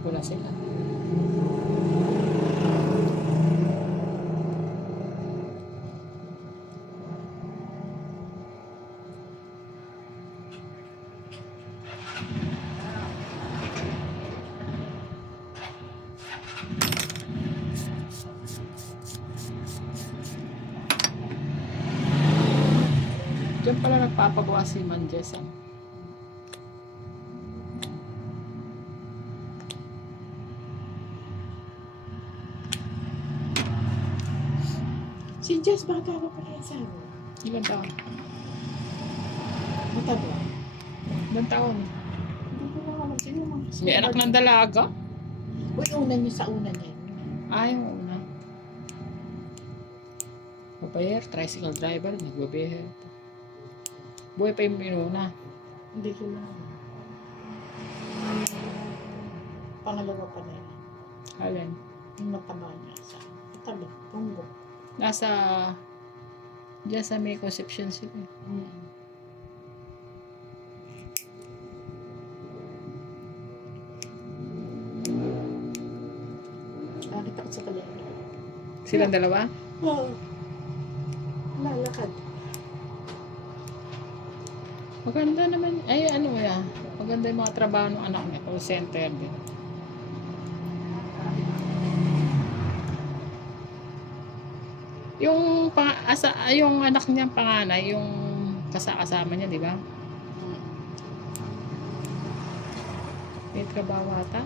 Nagtatampo na sila. Diyan pala nagpapagawa si Manjes. Si Jess, bata pa pala yan sa akin. Ilan taon? Mataba. Ilan taon? Hindi ko na alam. Sino naman kasi? May anak ng dalaga? Uy, una niya sa una niya. Ay, una. Babayer, tricycle driver, nagbabiher. Buhay pa yung minuna. Hindi ko na alam. Pangalawa pa na yan. Alin? Yung mataba niya sa mataba. Tunggo. Nasa diyan sa may Concepcion City. Nakita ko sa kalenda. Silang dalawa? Oo. Lalakad. Maganda naman. Ay, ano yan. Maganda yung mga trabaho ng anak niya. Call center din. Yung anak niya panganay, yung kasama niya, di ba? May trabaho ata.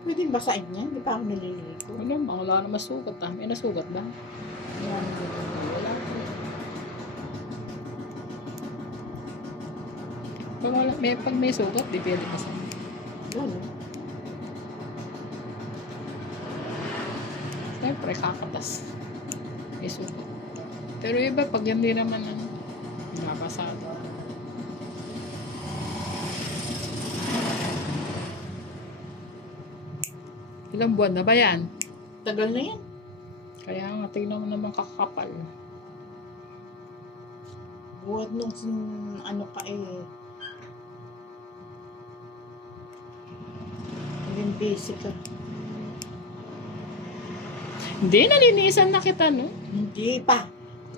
Pwede basahin niya. Hindi pa ako naliligo. Ano ba? Wala na masugat ah. May nasugat ba? Yan. Wala. Pag may sugat, di pwede kasi. Gano'n. Siyempre, kakatas. May sugat. Pero iba, pag hindi naman ano, nakakasado. Ilang buwan na ba yan? Tagal na yan. Kaya nga, tingnan mo naman kakapal. Buwad nung ano ka eh. Naging basic ka. Hindi, nalinisan na kita, no? Hindi pa.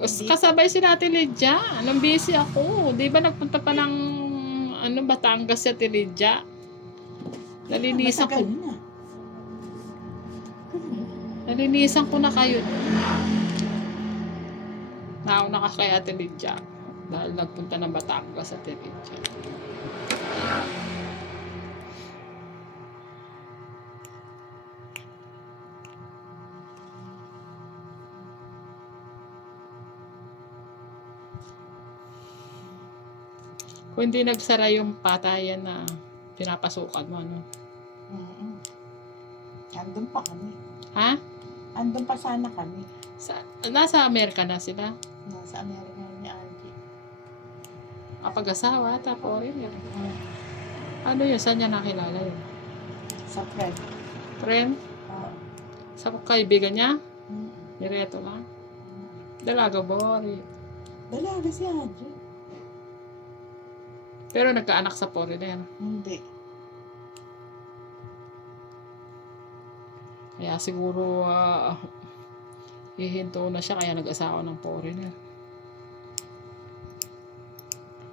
Kasabay si Ate Lydia. Anong busy ako? Di ba nagpunta pa ng Batangas si Ate Lydia? Nalinisan ko. Matagal na. Nalinisan ko na kayo. Nauna ka kay Ate Lydia. Dahil nagpunta ng Batangas si Ate Lydia. Kung hindi nagsara yung patayan na pinapasukan mo, ano? Andun pa kami. Ha? Andun pa sana kami. Nasa Amerika na sila. Nasa Amerika ni Angie. Kapag-asawa, tapos foreigner. Mm. Ano yun? Saan niya nakilala yun? Sa friend. Friend? Oo. Sa kaibigan niya? Mm. Direto lang. Dalaga bori. Dalaga si Angie. Pero nagkaanak sa foreigner. Hindi. Kaya siguro hihinto na siya kaya nag-asawa ng foreigner.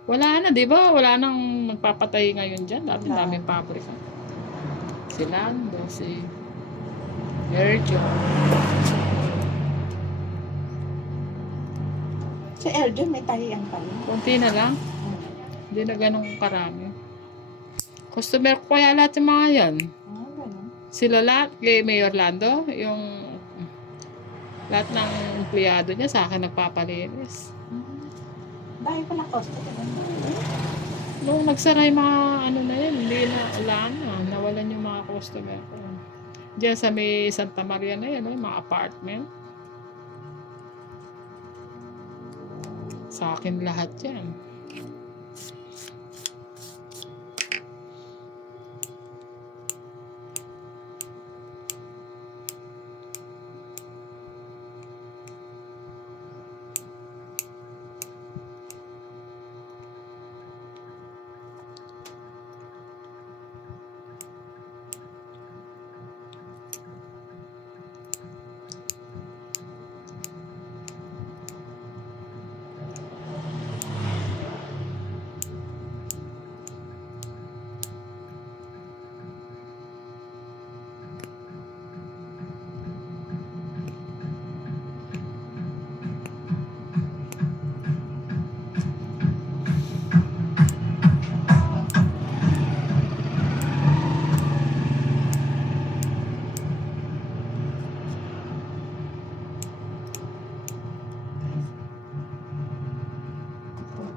Wala na, di ba? Wala nang magpapatay ngayon dyan. Dati Wala. daming pabrika. Si Lando, si Erjo. Si Erjo may tayang pa rin. Kunti na lang. Mm. Hindi na ganun karami. Customer ko kaya lahat yung mga yan. Ganun. Sila lahat, kay Mayor Lando, yung lahat ng empleyado niya sa akin nagpapalinis. Dahil pala customer. Nung nagsara yung mga ano na yun, hindi na, wala na, nawalan yung mga customer ko. Diyan sa may Santa Maria na yun, yung mga apartment. Sa akin lahat yan.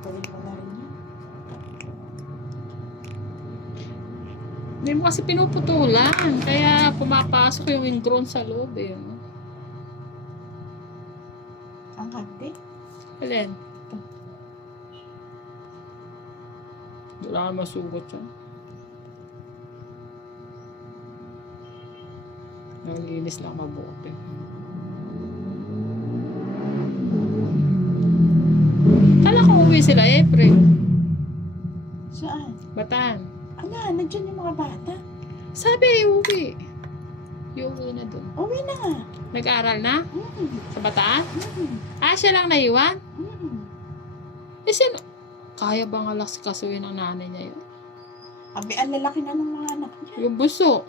Tuloy mo na rin yan. Hindi mo kasi pinuputulan, kaya pumapasok yung ingrown sa loob eh. No? Ang handi. Alin? Wala kang masugot yan. Nalinis lang mabuti. Kala ko uwi sila April. Saan? Bataan. Ala, nandiyan yung mga bata. Sabi, uwi. Uwi na dun. Uwi na nga. Nag-aaral na? Mm. Sa Bataan? Mm. Siya lang naiwan? Mm. Eh, sino? Kaya bang kasuhin ng nanay niya yun? Abi, ang lalaki na ng mga anak niya. Yung buso.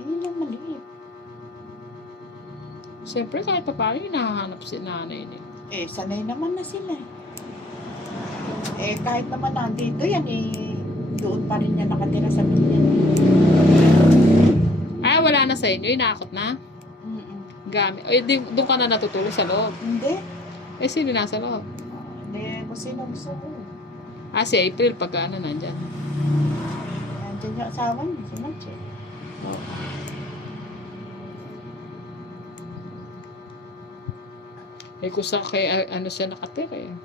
Yun lang maliit. Siyempre, kahit pa paano hinahanap si nanay niya. Sanay naman na sila. Kahit naman nandito yan, doon pa rin yan nakatira sa Binyan. Wala na sa inyo. Inakot na. Mm-mm. Gamit. Doon ka na natutulog sa loob. Hindi. Sino nasa loob? Hindi, kung sino gusto ko. Si April, pagka nandyan. Nandiyan yung asawa niya, si Nache. Kung sa kay, ano siya nakatira eh.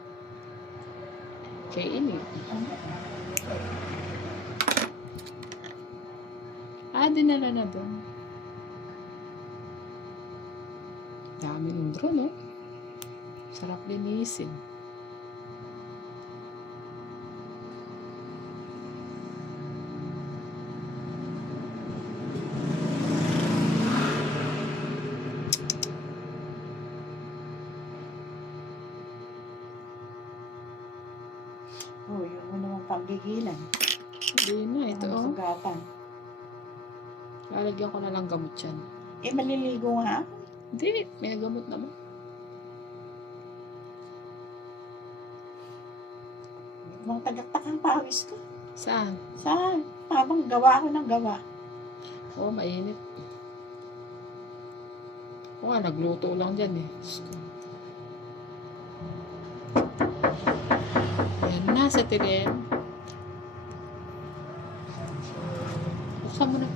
Kay Ini. Dinala na doon. Dami ng drone, no? Sarap linisin. Yun mo naman panggigilan. Hindi na, ito Ang sugatan. Lalagyan ko na lang gamot yan. Maliligo nga ako. Hindi, may gamot naman. Mga tagaktakang pawis ko. Saan? Saan? Habang gawa ako ng gawa. Mainit. Nagluto lang dyan eh. Yan na sa tiren. Buksan mo na.